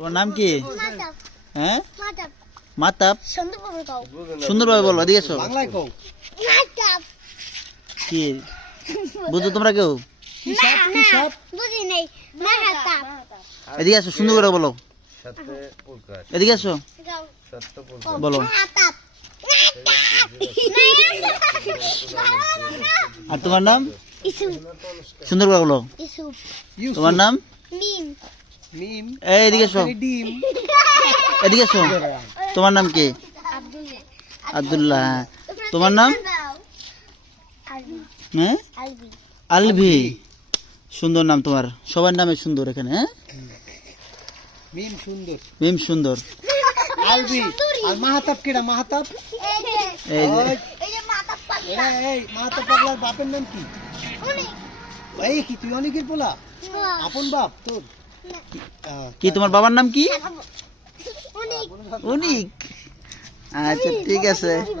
তোমার নাম কি? মাতাব হ্যাঁ, মাতাব মাতাব। সুন্দরভাবে কও। সুন্দরভাবে বলো, এদিকে এসো। বাংলায় কও। মাতাব কি বুঝো তোমরা কেউ? কি সাপ কি সাপ? বুঝি নাই মাতাব এদিকে আসো, সুন্দর করে বলো। এদিকে আসো, কও বলো। মাতাব আর তোমার নাম? ইসু সুন্দর করে বলো। ইসু ইউসুফ। তোমার নাম? মিম মিম। এই এদিকে এসো, ডিম। এদিকে এসো। তোমার নাম কি? আব্দুল্লাহ আব্দুল্লাহ। তোমার নাম? আলবি হ্যাঁ, আলবি আলভি। সুন্দর নাম তোমার, সবার নামে সুন্দর এখানে। হ্যাঁ, মিম সুন্দর। মিম সুন্দর। আলবি। আর মাহাতাব কেডা? মাহাতাব? এই যে, ওই, এই যে মাতাব পাগলা এই মাহাতাব পাগলার বাপের নাম কি? অনেক এই কি তুই অনেকের পোলা? আপন বাপ তোর? কি তোমার বাবার নাম কি? অনেক অনিক। আচ্ছা ঠিক আছে। দিব